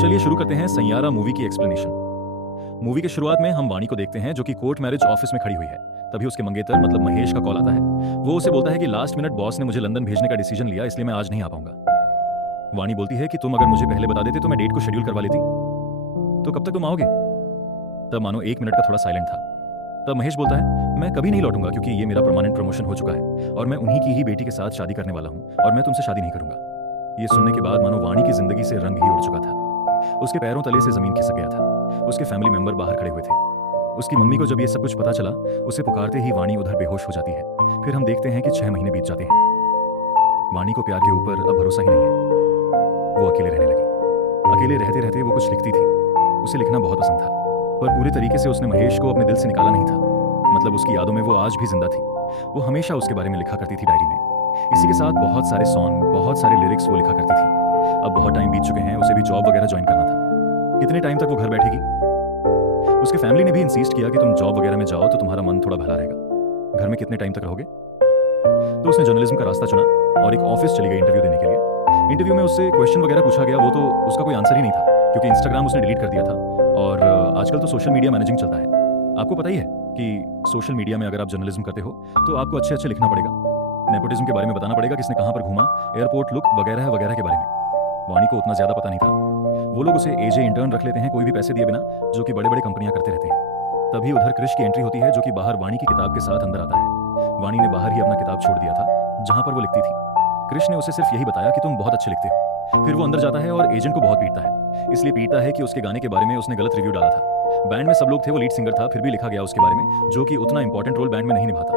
चलिए शुरू करते हैं सैयारा मूवी की एक्सप्लेनेशन। मूवी के शुरुआत में हम वाणी को देखते हैं जो कि कोर्ट मैरिज ऑफिस में खड़ी हुई है। तभी उसके मंगेतर मतलब महेश का कॉल आता है। वो उसे बोलता है कि लास्ट मिनट बॉस ने मुझे लंदन भेजने का डिसीजन लिया, इसलिए मैं आज नहीं आ पाऊंगा। वाणी बोलती है कि तुम अगर मुझे पहले बता देते तो मैं डेट को शेड्यूल करवा लेती। तो कब तक तुम आओगे? तब मानो 1 मिनट का थोड़ा साइलेंट था। तब महेश बोलता है, मैं कभी नहीं लौटूंगा क्योंकि ये मेरा परमानेंट प्रमोशन हो चुका है और मैं उन्हीं की ही बेटी के साथ शादी करने वाला हूँ और मैं तुमसे शादी नहीं करूंगा। ये सुनने के बाद मानो वाणी की जिंदगी से रंग ही उड़ चुका था। उसके पैरों तले से जमीन खिसक गया था। उसके फैमिली मेंबर बाहर खड़े हुए थे। उसकी मम्मी को जब ये सब कुछ पता चला, उसे पुकारते ही वाणी उधर बेहोश हो जाती है। फिर हम देखते हैं कि 6 महीने बीत जाते हैं। वाणी को प्यार के ऊपर अब भरोसा ही नहीं है। वो अकेले रहने लगी। अकेले रहते रहते वो कुछ लिखती थी। उसे लिखना बहुत पसंद था, पर पूरे तरीके से उसने महेश को अपने दिल से निकाला नहीं था। मतलब उसकी यादों में वो आज भी जिंदा थी। वो हमेशा उसके बारे में लिखा करती थी डायरी में। इसी के साथ बहुत सारे सॉन्ग, बहुत सारे लिरिक्स वो लिखा करती थी। अब बहुत टाइम बीत चुके हैं, उसे भी जॉब वगैरह ज्वाइन करना था। कितने टाइम तक वो घर बैठेगी? उसके फैमिली ने भी इंसिस्ट किया कि तुम जॉब वगैरह में जाओ तो तुम्हारा मन थोड़ा भला रहेगा। घर में कितने टाइम तक रहोगे? तो उसने जर्नलिज्म का रास्ता चुना और एक ऑफिस चली गई इंटरव्यू देने के लिए। इंटरव्यू में उससे क्वेश्चन वगैरह पूछा गया, वो तो उसका कोई आंसर ही नहीं था क्योंकि इंस्टाग्राम उसने डिलीट कर दिया था। और आजकल तो सोशल मीडिया मैनेजिंग चलता है। आपको पता ही है कि सोशल मीडिया में अगर आप जर्नलिज्म करते हो तो आपको अच्छे अच्छे लिखना पड़ेगा। नेपोटिज्म के बारे में बताना पड़ेगा, किसने कहाँ पर घूमा, एयरपोर्ट लुक वगैरह वगैरह के बारे में। वाणी को उतना ज्यादा पता नहीं था। वो लोग उसे एजे इंटर्न रख लेते हैं कोई भी पैसे दिए बिना, जो कि बड़े बड़े कंपनियां करते रहते हैं। तभी उधर क्रिश की एंट्री होती है जो कि बाहर वाणी की किताब के साथ अंदर आता है। वाणी ने बाहर ही अपना किताब छोड़ दिया था जहां पर वो लिखती थी। क्रिश ने उसे सिर्फ यही बताया कि तुम बहुत अच्छे लिखते हो। फिर वो अंदर जाता है और एजेंट को बहुत पीटता है। इसलिए पीटता है कि उसके गाने के बारे में उसने गलत रिव्यू डाला था। बैंड में सब लोग थे, वो लीड सिंगर था, फिर भी लिखा गया उसके बारे में, जो कि उतना इंपॉर्टेंट रोल बैंड में नहीं निभाता।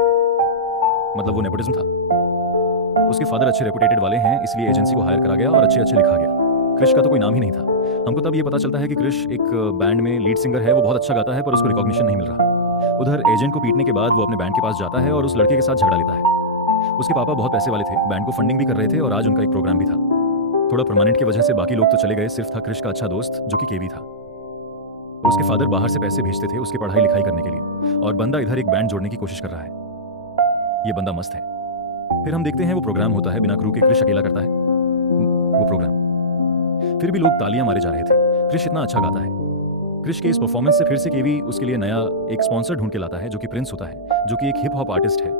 मतलब वो नेपोटिज्म था। उसके फादर अच्छे रेपुटेटेड वाले हैं, इसलिए एजेंसी को हायर करा गया और अच्छे अच्छे लिखा गया। क्रिश का तो कोई नाम ही नहीं था। हमको तब ये पता चलता है कि क्रिश एक बैंड में लीड सिंगर है, वो बहुत अच्छा गाता है पर उसको रिकॉग्निशन नहीं मिल रहा। उधर एजेंट को पीटने के बाद वो अपने बैंड के पास जाता है और उस लड़के के साथ झगड़ा लेता है। उसके पापा बहुत पैसे वाले थे, बैंड को फंडिंग भी कर रहे थे और आज उनका एक प्रोग्राम भी था। थोड़ा परमानेंट की वजह से बाकी लोग तो चले गए, सिर्फ था क्रिश का अच्छा दोस्त जो कि केवी था। उसके फादर बाहर से पैसे भेजते थे उसकी पढ़ाई लिखाई करने के लिए, और बंदा इधर एक बैंड जोड़ने की कोशिश कर रहा है। ये बंदा मस्त है। फिर हम देखते हैं वो प्रोग्राम होता है बिना क्रू के, क्रिश अकेला करता है वो प्रोग्राम। फिर भी लोग तालियां मारे जा रहे थे, क्रिश इतना अच्छा गाता है। क्रिश के इस परफॉर्मेंस से फिर से केवी उसके लिए नया एक स्पॉन्सर ढूंढ के लाता है जो कि प्रिंस होता है, जो कि एक हिप हॉप आर्टिस्ट है।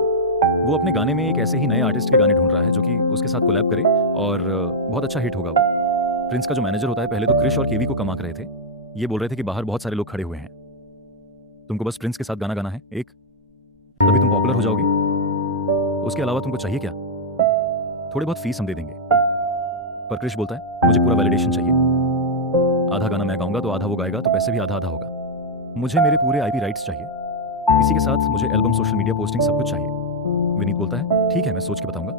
वो अपने गाने में एक ऐसे ही नए आर्टिस्ट के गाने ढूंढ रहा है जो कि उसके साथ कोलैब करे और बहुत अच्छा हिट होगा वो। प्रिंस का जो मैनेजर होता है, पहले तो क्रिश और केवी को कमा कर रहे थे। ये बोल रहे थे कि बाहर बहुत सारे लोग खड़े हुए हैं, तुमको बस प्रिंस के साथ गाना गाना है एक, तभी तुम पॉपुलर हो जाओगे। उसके अलावा तुमको चाहिए क्या? थोड़े बहुत फीस हम दे देंगे। पर क्रिश बोलता है, मुझे पूरा वैलिडेशन चाहिए। आधा गाना मैं गाऊंगा तो आधा वो गाएगा, तो पैसे भी आधा आधा होगा। मुझे मेरे पूरे आईपी राइट्स चाहिए। इसी के साथ मुझे एल्बम, सोशल मीडिया पोस्टिंग, सब कुछ चाहिए। विनीत बोलता है, ठीक है मैं सोच के बताऊंगा,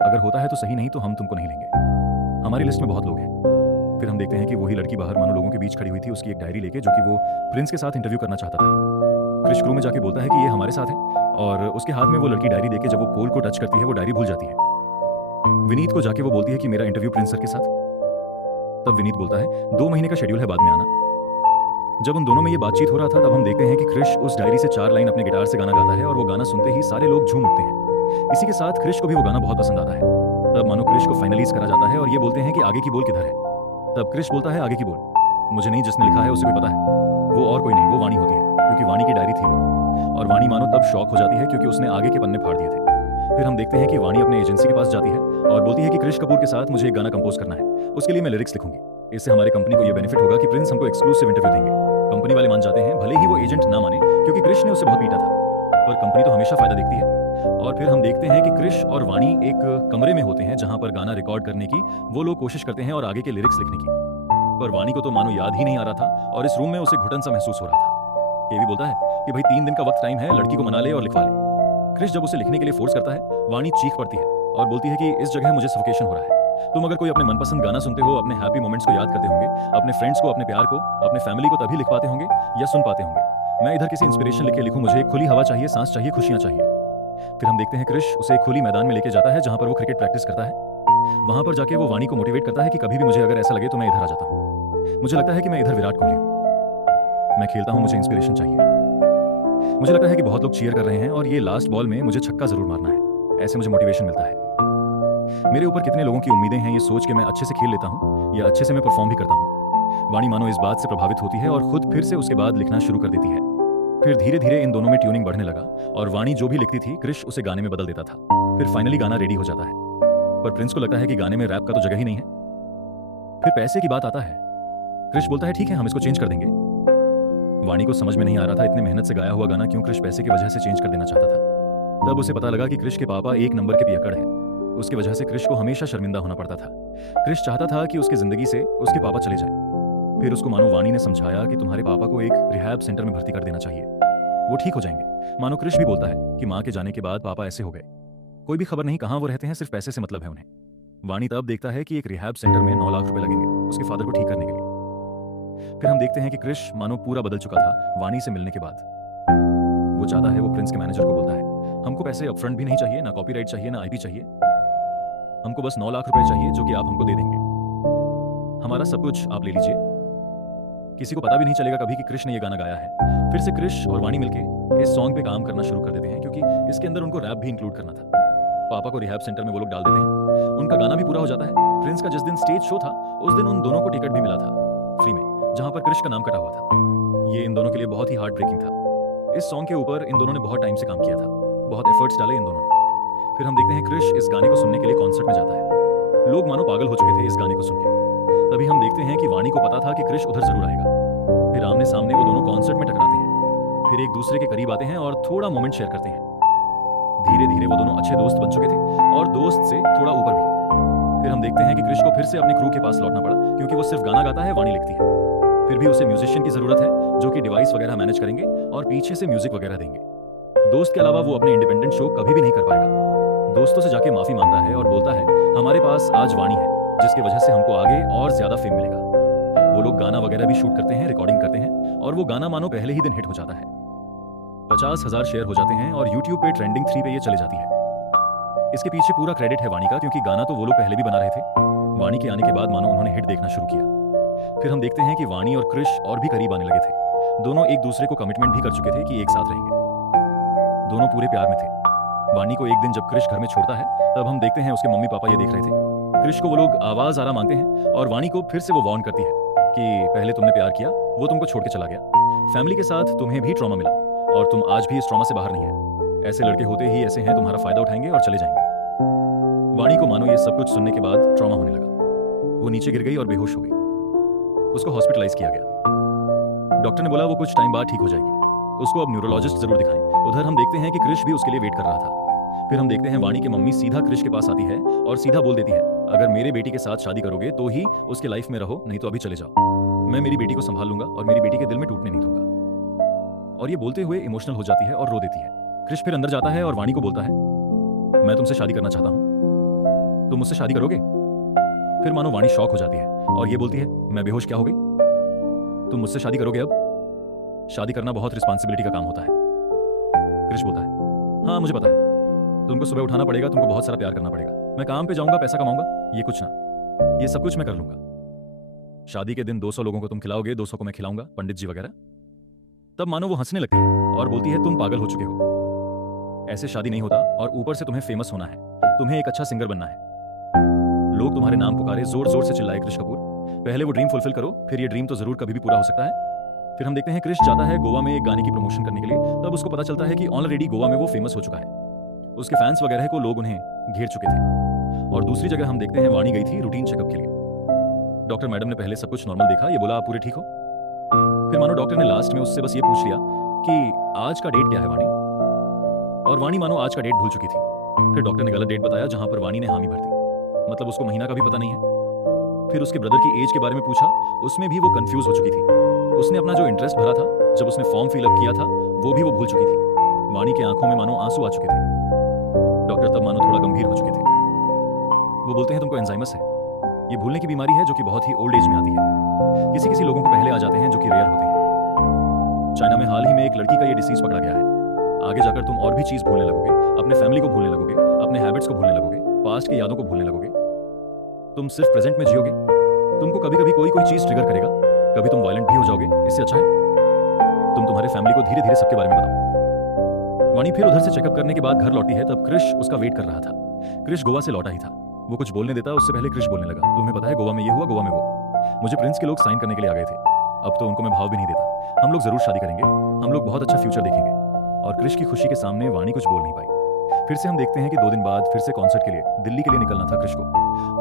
अगर होता है तो सही, नहीं तो हम तुमको नहीं लेंगे। हमारी लिस्ट में बहुत लोग हैं। फिर हम देखते हैं कि वही लड़की बाहर मानो लोगों के बीच खड़ी हुई थी, उसकी एक डायरी लेके, जो कि वो प्रिंस के साथ इंटरव्यू करना चाहता था। क्रिश क्रू में जाके बोलता है कि ये हमारे साथ है, और उसके हाथ में वो लड़की डायरी देके जब वो पोल को टच करती है वो डायरी भूल जाती है। विनीत को जाके वो बोलती है कि मेरा इंटरव्यू प्रिंस सर के साथ। तब विनीत बोलता है, 2 महीने का शेड्यूल है, बाद में आना। जब उन दोनों में ये बातचीत हो रहा था तब हम देखते हैं कि क्रिश उस डायरी से 4 लाइन अपने गिटार से गाना गाता है और वो गाना सुनते ही सारे लोग झूम उठते हैं। इसी के साथ क्रिश को भी वो गाना बहुत पसंद आता है। तब मानो क्रिश को फाइनलाइज करा जाता है और ये बोलते हैं कि आगे की बोल किधर है। तब क्रिश बोलता है, आगे की बोल मुझे नहीं, जिसने लिखा है उसे कोई पता है। वो और कोई नहीं, वो वाणी होती है, क्योंकि वाणी की डायरी थी वो। और वाणी मानो तब शॉक हो जाती है क्योंकि उसने आगे के पन्ने फाड़ दिए थे। फिर हम देखते हैं कि वाणी अपने एजेंसी के पास जाती है और बोलती है कि क्रिश कपूर के साथ मुझे एक गाना कंपोज करना है, उसके लिए मैं लिरिक्स लिखूंगी। इससे हमारी कंपनी को ये बेनिफिट होगा कि प्रिंस हमको एक्सक्लूसिव इंटरव्यू देंगे। कंपनी वाले मान जाते हैं, भले ही वो एजेंट ना माने क्योंकि क्रिश ने उसे बहुत पीटा था, पर कंपनी तो हमेशा फायदा देखती है। और फिर हम देखते हैं कि क्रिश और वाणी एक कमरे में होते हैं जहां पर गाना रिकॉर्ड करने की वो लोग कोशिश करते हैं और आगे के लिरिक्स लिखने की। पर वाणी को तो मानो याद ही नहीं आ रहा था और इस रूम में उसे घुटन सा महसूस हो रहा था। केवी बोलता है कि भाई 3 दिन का वक्त टाइम है, लड़की को मना ले और लिखवा ले। क्रिश जब उसे लिखने के लिए फोर्स करता है, वाणी चीख पड़ती है और बोलती है कि इस जगह मुझे सफोकेशन हो रहा है। तुम अगर कोई अपने मनपसंद गाना सुनते हो, अपने हैप्पी मोमेंट्स को याद करते होंगे, अपने फ्रेंड्स को, अपने प्यार को, अपने फैमिली को तभी लिख पाते होंगे या सुन पाते होंगे। मैं इधर किसी इंस्पिरेशन लिख के लिखूं, मुझे एक खुली हवा चाहिए, सांस चाहिए, खुशियां चाहिए। फिर हम देखते हैं क्रिश उसे एक खुली मैदान में लेके जाता है जहां पर वो क्रिकेट प्रैक्टिस करता है। वहां पर जाके वो वाणी को मोटिवेट करता है कि कभी भी मुझे अगर ऐसा लगे तो मैं इधर आ जाता हूँ। मुझे लगता है कि मैं इधर विराट कोहली हूँ, मैं खेलता हूँ, मुझे इंस्पिरेशन चाहिए। मुझे लगता है कि बहुत लोग चीयर कर रहे हैं और ये लास्ट बॉल में मुझे छक्का जरूर मारना है, ऐसे मुझे मोटिवेशन मिलता है। मेरे ऊपर कितने लोगों की उम्मीदें हैं, ये सोच के मैं अच्छे से खेल लेता हूँ या अच्छे से मैं परफॉर्म भी करता हूँ। वाणी मानो इस बात से प्रभावित होती है और खुद फिर से उसके बाद लिखना शुरू कर देती है। फिर धीरे धीरे इन दोनों में ट्यूनिंग बढ़ने लगा और वाणी जो भी लिखती थी क्रिश उसे गाने में बदल देता था। फिर फाइनली गाना रेडी हो जाता है, पर प्रिंस को लगता है कि गाने में रैप का तो जगह ही नहीं है। फिर पैसे की बात आता है। क्रिश बोलता है ठीक है, हम इसको चेंज कर देंगे। वाणी को समझ में नहीं आ रहा था इतने मेहनत से गाया हुआ गाना क्यों क्रिश पैसे की वजह से चेंज कर देना चाहता था। तब उसे पता लगा कि क्रिश के पापा एक नंबर के पियक्कड़ है। उसकी वजह से क्रिश को हमेशा शर्मिंदा होना पड़ता था। क्रिश चाहता था कि उसकी जिंदगी से उसके पापा चले जाएं। फिर उसको मानो वाणी ने समझाया कि तुम्हारे पापा को एक रिहैब सेंटर में भर्ती कर देना चाहिए, वो ठीक हो जाएंगे। मानो क्रिश भी बोलता है कि माँ के जाने के बाद पापा ऐसे हो गए, कोई भी खबर नहीं कहाँ वो रहते हैं, सिर्फ पैसे से मतलब है उन्हें। वाणी तब देखता है कि एक रिहैब सेंटर में 9 लाख रुपए लगेंगे उसके फादर को ठीक करने के लिए। फिर हम देखते हैं कि क्रिश मानो पूरा बदल चुका था वाणी से मिलने के बाद। वो चाहता है, वो प्रिंस के मैनेजर को बोलता है हमको पैसे अपफ्रंट भी नहीं चाहिए, ना कॉपीराइट चाहिए, ना आईपी चाहिए, हमको बस 9 लाख रुपए चाहिए जो कि आप हमको दे देंगे। हमारा सब कुछ आप ले लीजिए, किसी को पता भी नहीं चलेगा कभी कि क्रिश ने ये गाना गाया है। फिर से क्रिश और वाणी मिलके इस सॉन्ग पे काम करना शुरू कर देते हैं क्योंकि इसके अंदर उनको रैप भी इंक्लूड करना था। पापा को रिहैब सेंटर में वो लोग डाल देते हैं, उनका गाना भी पूरा हो जाता है। प्रिंस का जिस दिन स्टेज शो था उस दिन उन दोनों को टिकट भी मिला था फ्री में, जहां पर क्रिश का नाम कटा हुआ था। ये इन दोनों के लिए बहुत ही हार्ट ब्रेकिंग था। इस सॉन्ग के ऊपर इन दोनों ने बहुत टाइम से काम किया था, बहुत एफर्ट्स डाले इन दोनों ने। फिर हम देखते हैं क्रिश इस गाने को सुनने के लिए कॉन्सर्ट में जाता है। लोग मानो पागल हो चुके थे इस गाने को सुन के। तभी हम देखते हैं कि वाणी को पता था कि क्रिश उधर जरूर आएगा। फिर आमने सामने वो दोनों कॉन्सर्ट में टकराते हैं, फिर एक दूसरे के करीब आते हैं और थोड़ा मोमेंट शेयर करते हैं। धीरे धीरे वो दोनों अच्छे दोस्त बन चुके थे और दोस्त से थोड़ा ऊपर भी। फिर हम देखते हैं कि क्रिश को फिर से अपनी क्रू के पास लौटना पड़ा क्योंकि वो सिर्फ गाना गाता है, वाणी लिखती है। फिर भी उसे म्यूजिशियन की जरूरत है जो कि डिवाइस वगैरह मैनेज करेंगे और पीछे से म्यूजिक वगैरह देंगे। दोस्त के अलावा वो अपने इंडिपेंडेंट शो कभी भी नहीं कर पाएगा। दोस्तों से जाके माफी मांगता है और बोलता है हमारे पास आज वाणी है जिसकी वजह से हमको आगे और ज्यादा फेम मिलेगा। वो लोग गाना वगैरह भी शूट करते हैं, रिकॉर्डिंग करते हैं और वो गाना मानो पहले ही दिन हिट हो जाता है। 50,000 शेयर हो जाते हैं और YouTube पे ट्रेंडिंग 3 पे ये चले जाती है। इसके पीछे पूरा क्रेडिट है वाणी का क्योंकि गाना तो वो लोग पहले भी बना रहे थे। वाणी के आने के बाद मानो उन्होंने हिट देखना शुरू किया। फिर हम देखते हैं कि वाणी और क्रिश और भी करीब आने लगे थे। दोनों एक दूसरे को कमिटमेंट भी कर चुके थे कि एक साथ रहेंगे। दोनों पूरे प्यार में थे। वाणी को एक दिन जब क्रिश घर में छोड़ता है तब हम देखते हैं उसके मम्मी पापा ये देख रहे थे। क्रिश को वो लोग आवाज आरा मांगते हैं और वाणी को फिर से वो वार्न करती है कि पहले तुमने प्यार किया, वो तुमको छोड़ के चला गया। फैमिली के साथ तुम्हें भी ट्रॉमा मिला और तुम आज भी इस ट्रॉमा से बाहर नहीं है। ऐसे लड़के होते ही ऐसे हैं, तुम्हारा फायदा उठाएंगे और चले जाएंगे। वाणी को मानो ये सब कुछ सुनने के बाद ट्रॉमा होने लगा। वो नीचे गिर गई और बेहोश हो गई। उसको हॉस्पिटलाइज किया गया। डॉक्टर ने बोला वो कुछ टाइम बाद ठीक हो जाएगी, उसको अब न्यूरोलॉजिस्ट जरूर दिखाएं। उधर हम देखते हैं कि क्रिश भी उसके लिए वेट कर रहा था। फिर हम देखते हैं वाणी की मम्मी सीधा क्रिश के पास आती है और सीधा बोल देती है अगर मेरे बेटी के साथ शादी करोगे तो ही उसके लाइफ में रहो, नहीं तो अभी चले जाओ। मैं मेरी बेटी को संभाल लूंगा और मेरी बेटी के दिल में टूटने नहीं दूंगा। और ये बोलते हुए इमोशनल हो जाती है और रो देती है। क्रिश फिर अंदर जाता है और वाणी को बोलता है मैं तुमसे शादी करना चाहता हूं, तुम मुझसे शादी करोगे? फिर मानो वाणी शॉक हो जाती है और ये बोलती है मैं बेहोश क्या हो गई, तुम मुझसे शादी करोगे? अब शादी करना बहुत रिस्पॉन्सिबिलिटी का काम होता है। क्रिश बोलता है हाँ मुझे पता है, तुमको सुबह उठाना पड़ेगा, तुमको बहुत सारा प्यार करना पड़ेगा, मैं काम पे जाऊंगा, पैसा कमाऊंगा, ये कुछ ना, ये सब कुछ मैं कर लूंगा। शादी के दिन 200 लोगों को तुम खिलाओगे, 200 को मैं खिलाऊंगा, पंडित जी वगैरह। तब मानो वो हंसने लगती है और बोलती है तुम पागल हो चुके हो, ऐसे शादी नहीं होता और ऊपर से तुम्हें फेमस होना है, तुम्हें एक अच्छा सिंगर बनना है, लोग तुम्हारे नाम पुकारे, जोर जोर से चिल्लाए क्रिश कपूर, पहले वो ड्रीम फुलफिल करो, फिर ये ड्रीम तो जरूर कभी भी पूरा हो सकता है। फिर हम देखते हैं क्रिश जाता है गोवा में एक गाने की प्रमोशन करने के लिए। तब उसको पता चलता है कि ऑलरेडी गोवा में वो फेमस हो चुका है, उसके फैंस वगैरह को लोग उन्हें घेर चुके थे। और दूसरी जगह हम देखते हैं वाणी गई थी रूटीन चेकअप के लिए। डॉक्टर मैडम ने पहले सब कुछ नॉर्मल देखा, ये बोला आप पूरे ठीक हो। फिर मानो डॉक्टर ने लास्ट में उससे बस ये पूछ लिया कि आज का डेट क्या है वाणी, और वाणी मानो आज का डेट भूल चुकी थी। फिर डॉक्टर ने गलत डेट बताया जहां पर वाणी ने हामी भर दी, मतलब उसको महीना का भी पता नहीं है। फिर उसके ब्रदर की एज के बारे में पूछा, उसमें भी वो कंफ्यूज हो चुकी थी। उसने अपना जो इंटरेस्ट भरा था जब उसने फॉर्म फिलअप किया था वो भी वो भूल चुकी थी। वाणी के आंखों में मानो आंसू आ चुके थे। डॉक्टर तब मानो थोड़ा गंभीर हो चुके थे। वो बोलते हैं तुमको एंजाइमस है, ये भूलने की बीमारी है जो कि बहुत ही ओल्ड एज में आती है, किसी किसी लोगों को पहले आ जाते हैं जो कि रेयर होते हैं। चाइना में हाल ही में एक लड़की का ये डिसीज पकड़ा गया है। आगे जाकर तुम और भी चीज भूलने लगोगे, अपने फैमिली को भूलने लगोगे, अपने हैबिट्स को भूलने लगोगे, पास्ट की यादों को भूलने लगोगे। तुम सिर्फ प्रेजेंट में जियोगे। तुमको कभी कभी कोई कोई चीज ट्रिगर करेगा, कभी तुम वायलेंट भी हो जाओगे। इससे अच्छा है तुम तुम्हारे फैमिली को धीरे धीरे सबके बारे में बताओ। वाणी फिर उधर से चेकअप करने के बाद घर लौटी है। तब क्रिश उसका वेट कर रहा था। क्रिश गोवा से लौटा ही था। वो कुछ बोलने देता उससे पहले क्रिश बोलने लगा तुम्हें पता है गोवा में ये हुआ, गोवा में वो। मुझे प्रिंस के लोग साइन करने के लिए आ गए थे। अब तो उनको मैं भाव भी नहीं देता। हम लोग जरूर शादी करेंगे, हम लोग बहुत अच्छा फ्यूचर देखेंगे। और क्रिश की खुशी के सामने वाणी कुछ बोल नहीं पाई। फिर से हम देखते हैं कि 2 दिन बाद फिर से कॉन्सर्ट के लिए दिल्ली के लिए निकलना था क्रिश को।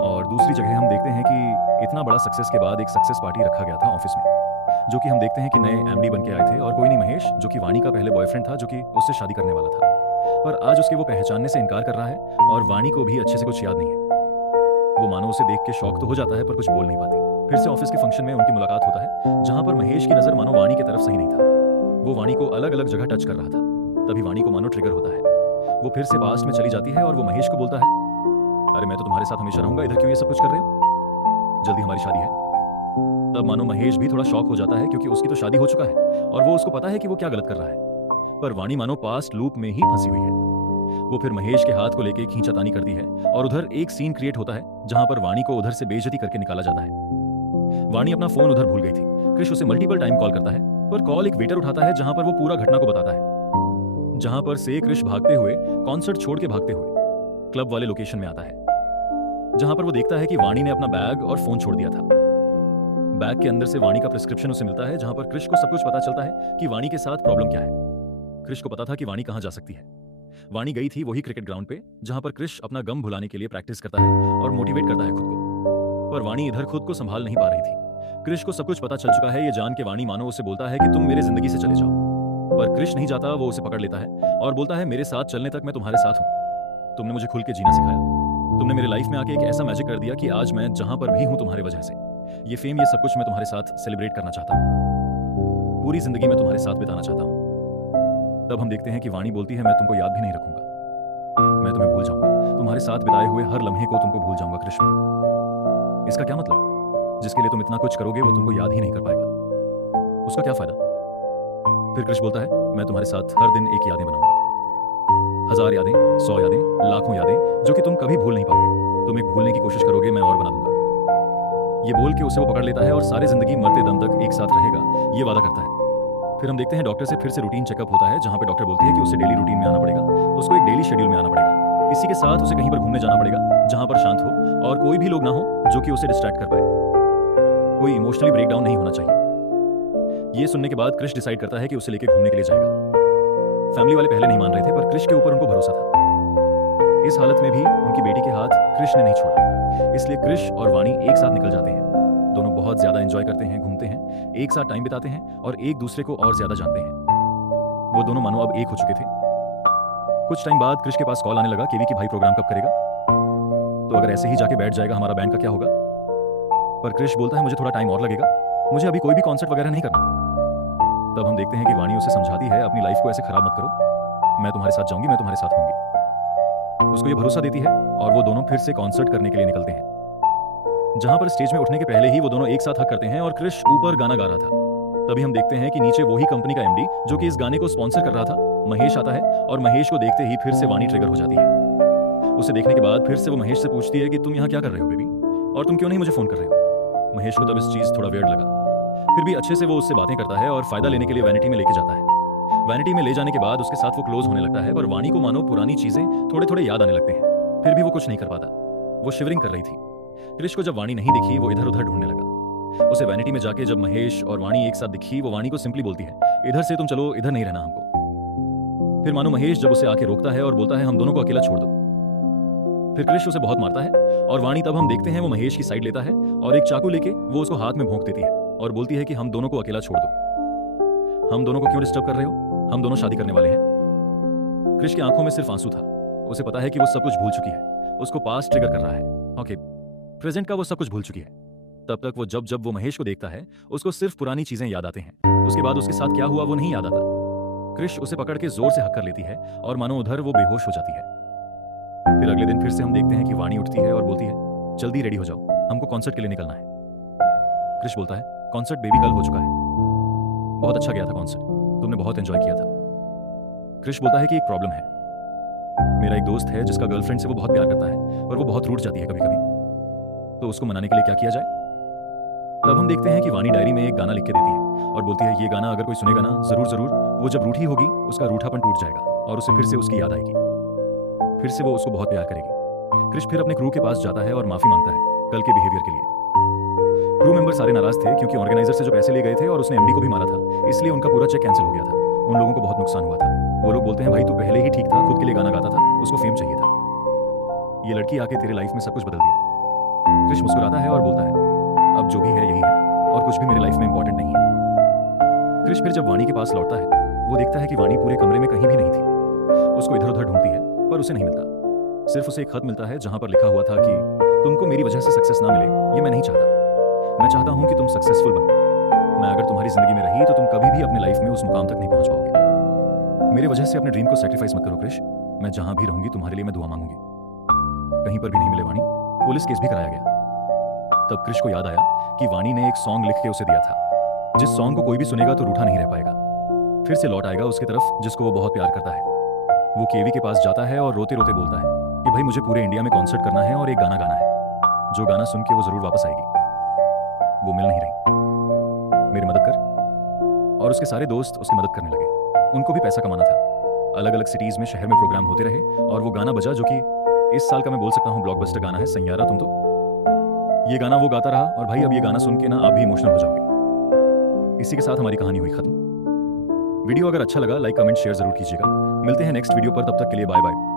और दूसरी जगह हम देखते हैं कि इतना बड़ा सक्सेस के बाद एक सक्सेस पार्टी रखा गया था ऑफिस में, जो कि हम देखते हैं कि नए एमडी बन के आए थे और कोई नहीं महेश, जो कि वाणी का पहले बॉयफ्रेंड था, जो कि उससे शादी करने वाला था। पर आज उसके वो पहचानने से इनकार कर रहा है और वाणी को भी अच्छे से कुछ याद नहीं है। वो मानो उसे देख के शॉक तो हो जाता है पर कुछ बोल नहीं पाती। फिर से ऑफिस के फंक्शन में उनकी मुलाकात होता है, जहां पर महेश की नजर मानो वाणी की तरफ सही नहीं था। वो वाणी को अलग अलग जगह टच कर रहा था। तभी वाणी को मानो ट्रिगर होता है। वो फिर से पास्ट में चली जाती है और वो महेश को बोलता है, अरे मैं तो तुम्हारे साथ हमेशा रहूंगा, इधर क्यों ये सब कुछ कर रहे हो? जल्दी हमारी शादी है। तब मानो महेश भी थोड़ा शॉक हो जाता है, क्योंकि उसकी तो शादी हो चुका है और वो उसको पता है कि वो क्या गलत कर रहा है। पर वाणी मानो पास्ट लूप में ही फंसी हुई है। वो फिर महेश के हाथ को लेके खींचातानी करती है और उधर एक सीन क्रिएट होता है, जहां पर वाणी को उधर से बेइज्जती करके निकाला जाता है। वाणी अपना फोन उधर भूल गई थी। क्रिश उसे मल्टीपल टाइम कॉल करता है, पर कॉल एक वेटर उठाता है, जहां पर वो पूरा घटना को बताता है। जहां पर से क्रिश भागते हुए, कॉन्सर्ट छोड़ के भागते हुए क्लब वाले लोकेशन में आता है, जहां पर वो देखता है कि वाणी ने अपना बैग और फोन छोड़ दिया था। बैग के अंदर से वाणी का प्रिस्क्रिप्शन उसे मिलता है, जहां पर क्रिश को सब कुछ पता चलता है कि वाणी के साथ प्रॉब्लम क्या है। क्रिश को पता था कि वाणी कहां जा सकती है। वाणी गई थी वही क्रिकेट ग्राउंड पे, जहां पर क्रिश अपना गम भुलाने के लिए प्रैक्टिस करता है और मोटिवेट करता है खुद को। पर वाणी इधर खुद को संभाल नहीं पा रही थी। क्रिश को सब कुछ पता चल चुका है, ये जान के वाणी मानो उसे बोलता है कि तुम मेरे जिंदगी से चले जाओ। पर क्रिश नहीं जाता, वो उसे पकड़ लेता है और बोलता है, मेरे साथ चलने तक मैं तुम्हारे साथ हूँ। तुमने मुझे खुल के जीना सिखाया। तुमने मेरे लाइफ में आके एक ऐसा मैजिक कर दिया कि आज मैं जहां पर भी हूं तुम्हारे वजह से। ये फेम, ये सब कुछ मैं तुम्हारे साथ सेलिब्रेट करना चाहता हूँ। पूरी जिंदगी मैं तुम्हारे साथ बिताना चाहता हूँ। तब हम देखते हैं कि वाणी बोलती है, मैं तुमको याद भी नहीं रखूंगा, मैं तुम्हें भूल जाऊंगा। तुम्हारे साथ बिताए हुए हर लम्हे को तुमको भूल जाऊंगा कृष्ण। इसका क्या मतलब? जिसके लिए तुम इतना कुछ करोगे वो तुमको याद ही नहीं कर पाएगा, उसका क्या फायदा? फिर कृष्ण बोलता है, मैं तुम्हारे साथ हर दिन एक यादें बनाऊंगा। 1000 यादें, 100 यादें, लाखों यादें, जो कि तुम कभी भूल नहीं पाओगे। तुम एक भूलने की कोशिश करोगे, मैं और बना दूंगा। ये बोल के उसे वो पकड़ लेता है और सारी जिंदगी मरते दम तक एक साथ रहेगा, ये वादा करता है। फिर हम देखते हैं डॉक्टर से फिर से रूटीन चेकअप होता है, जहां पे डॉक्टर बोलती है कि उसे डेली रूटीन में आना पड़ेगा, उसको एक डेली शेड्यूल में आना पड़ेगा। इसी के साथ उसे कहीं पर घूमने जाना पड़ेगा, जहां पर शांत हो और कोई भी लोग ना हो जो कि उसे डिस्ट्रैक्ट कर पाए। कोई इमोशनली ब्रेकडाउन नहीं होना चाहिए। ये सुनने के बाद क्रिश डिसाइड करता है कि उसे लेके घूमने के लिए जाएगा। फैमिली वाले पहले नहीं मान रहे थे, पर क्रिश के ऊपर उनको भरोसा था। इस हालत में भी उनकी बेटी के हाथ क्रिश ने नहीं छोड़ा, इसलिए क्रिश और वाणी एक साथ निकल जाते हैं। दोनों बहुत ज्यादा एंजॉय करते हैं, घूमते हैं, एक साथ टाइम बिताते हैं और एक दूसरे को और ज्यादा जानते हैं। वो दोनों मानो अब एक हो चुके थे। कुछ टाइम बाद क्रिश के पास कॉल आने लगा, केवी की भाई प्रोग्राम कब करेगा? तो अगर ऐसे ही जाके बैठ जाएगा हमारा बैंड का क्या होगा? पर क्रिश बोलता है, मुझे थोड़ा टाइम और लगेगा, मुझे अभी कोई भी कॉन्सर्ट वगैरह नहीं करना। तब हम देखते हैं कि वाणी उसे समझाती है, अपनी लाइफ को ऐसे खराब मत करो, मैं तुम्हारे साथ जाऊंगी, मैं तुम्हारे साथ होंगी। उसको ये भरोसा देती है और वो दोनों फिर से कॉन्सर्ट करने के लिए निकलते हैं, जहां पर स्टेज में उठने के पहले ही वो दोनों एक साथ हक करते हैं और क्रिश ऊपर गाना गा रहा था। तभी हम देखते हैं कि नीचे वही कंपनी का एमडी जो कि इस गाने को स्पॉन्सर कर रहा था, महेश आता है और महेश को देखते ही फिर से वाणी ट्रिगर हो जाती है। उसे देखने के बाद फिर से वो महेश से पूछती है कि तुम यहाँ क्या कर रहे हो बेबी, और तुम क्यों नहीं मुझे फोन कर रहे हो? महेश को तब इस चीज थोड़ा वियर्ड लगा, फिर भी अच्छे से वो उससे बातें करता है और फायदा लेने के लिए वैनिटी में लेके जाता है। वैनिटी में ले जाने के बाद उसके साथ वो क्लोज होने लगता है, पर वाणी को मानो पुरानी चीजें थोड़े थोड़े याद आने लगते हैं। फिर भी वो कुछ नहीं कर पाता, वो शिवरिंग कर रही थी। क्रिश को जब वाणी नहीं दिखी, वो इधर उधर ढूंढने लगा। उसे वैनिटी में जाके जब महेश और वाणी एक साथ दिखी, वो वाणी को सिंपली बोलती है, इधर से तुम चलो, इधर नहीं रहना हमको। फिर मानो महेश जब उसे आके रोकता है और बोलता है, हम दोनों को अकेला छोड़ दो। फिर क्रिश उसे बहुत मारता है और वाणी तब हम देखते हैं वो महेश की साइड लेता है और एक चाकू लेके वो उसको हाथ में भोंक देती है और बोलती है कि हम दोनों को अकेला छोड़ दो। हम दोनों को क्यों डिस्टर्ब कर रहे हो? हम दोनों शादी करने वाले हैं। क्रिश की आंखों में सिर्फ आंसू था। उसे पता है कि वो सब कुछ भूल चुकी है, उसको पास्ट ट्रिगर कर रहा है। ओके, प्रेजेंट का वो सब कुछ भूल चुकी है। तब तक वो जब वो महेश को देखता है, उसको सिर्फ पुरानी चीजें याद आते हैं। उसके बाद उसके साथ क्या हुआ वो नहीं याद आता। क्रिश उसे पकड़ के जोर से हक कर लेती है और मानो उधर वो बेहोश हो जाती है। फिर अगले दिन फिर से हम देखते हैं कि वाणी उठती है और बोलती है, जल्दी रेडी हो जाओ, हमको कॉन्सर्ट के लिए निकलना है। क्रिश बोलता है, कॉन्सर्ट बेबी कल हो चुका है, बहुत अच्छा गया था कॉन्सर्ट, तुमने बहुत एंजॉय किया था। क्रिश बोलता है कि एक प्रॉब्लम है, मेरा एक दोस्त है जिसका गर्लफ्रेंड से वो बहुत प्यार करता है, पर वो बहुत रूठ जाती है कभी कभी, तो उसको मनाने के लिए क्या किया जाए? तब हम देखते हैं कि वाणी डायरी में एक गाना लिख के देती है और बोलती है, ये गाना अगर कोई सुनेगा ना, जरूर जरूर वो जब रूठी होगी उसका रूठापन टूट जाएगा और उसे फिर से उसकी याद आएगी, फिर से वो उसको बहुत प्यार करेगी। क्रिश फिर अपने क्रू के पास जाता है और माफी मांगता है कल के बिहेवियर के लिए। क्रू मेंबर सारे नाराज थे क्योंकि ऑर्गेनाइजर से जो पैसे ले गए थे और उसने एमडी को भी मारा था, इसलिए उनका पूरा चेक कैंसिल हो गया था। उन लोगों को बहुत नुकसान हुआ था। वो लोग बोलते हैं भाई तू पहले ही ठीक था, खुद के लिए गाना गाता था, उसको फेम चाहिए था। ये लड़की आके तेरे लाइफ में सब कुछ बदल दिया। क्रिश मुस्कुराता है और बोलता है अब जो भी है यही है और कुछ भी मेरे लाइफ में इंपॉर्टेंट नहीं है। क्रिश फिर जब वाणी के पास लौटता है, वो देखता है कि वाणी पूरे कमरे में कहीं भी नहीं थी। उसको इधर उधर ढूंढती है पर उसे नहीं मिलता। सिर्फ उसे एक खत मिलता है जहां पर लिखा हुआ था कि तुमको मेरी वजह से सक्सेस ना मिले ये मैं नहीं चाहता। मैं चाहता हूं कि तुम सक्सेसफुल बनो। मैं अगर तुम्हारी जिंदगी में रही तो तुम कभी भी अपने लाइफ में उस मुकाम तक नहीं पहुंच पाओगे। मेरे वजह से अपने ड्रीम को सैक्रिफाइस मत करो क्रिश। मैं जहां भी रहूंगी तुम्हारे लिए मैं दुआ मांगूंगी। कहीं पर भी नहीं मिले वाणी, पुलिस केस भी कराया गया। तब क्रिश को याद आया कि वाणी ने एक सॉन्ग लिख के उसे दिया था, जिस सॉन्ग को कोई भी सुनेगा तो रूठा नहीं रह पाएगा, फिर से लौट आएगा उसकी तरफ जिसको वो बहुत प्यार करता है। वो केवी के पास जाता है और रोते रोते बोलता है कि भाई मुझे पूरे इंडिया में कॉन्सर्ट करना है और एक गाना गाना है, जो गाना सुन के वो जरूर वापस आएगी। वो मिल नहीं रही, मेरी मदद कर। और उसके सारे दोस्त उसकी मदद करने लगे। उनको भी पैसा कमाना था। अलग अलग सिटीज में शहर में प्रोग्राम होते रहे और वो गाना बजा जो कि इस साल का मैं बोल सकता हूँ ब्लॉकबस्टर गाना है, सैयारा तुम तो। ये गाना वो गाता रहा और भाई अब ये गाना सुन के ना आप भी इमोशनल हो जाओगे। इसी के साथ हमारी कहानी हुई खत्म। वीडियो अगर अच्छा लगा लाइक कमेंट शेयर जरूर कीजिएगा। मिलते हैं नेक्स्ट वीडियो पर, तब तक के लिए बाय बाय।